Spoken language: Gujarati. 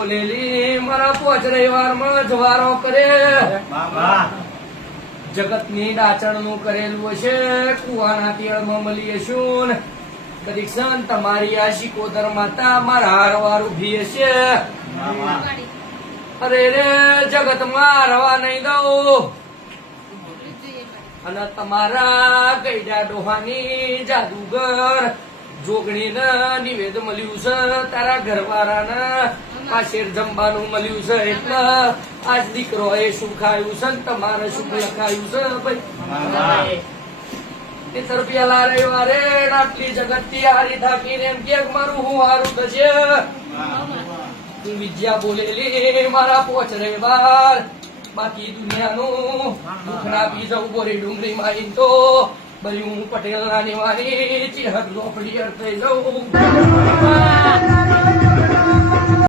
બોલેલી મારા 5 રવિવારમાં જવારો કરે જગતની ડાચણનું કરેલું હશે કુવાના તીળમાં મળી હશું કદીક સન તમારી આ શિકોદર માતા મારા હારવાર ઉભી હશે અરે રે જગતમાં રવા નહીં દઉં અને તમારા ગઈડા ડોહાની જાદુગર જોગણીને નિવેદ મળ્યું છે તારા ઘરવાળાને આ શેર જમવાનું મળ્યું છે એટલે આજ દીકરો એ શું ખાયું છે ને તમારે શું લખાયું છે ભાઈ એ તરફિયાલા રવિવારે આટલી જગતથી હારી થાકીને એમ કે મારું હું હારું થશે તું વિદ્યા બોલેલી મારા 5 રવિવાર બાકી દુનિયાનું દુખડા પી જવું બોરી ડુંગળી મારી તો બરી હું પટેલ ના નિવાની ચિહત ઝોપડી થઈ જવું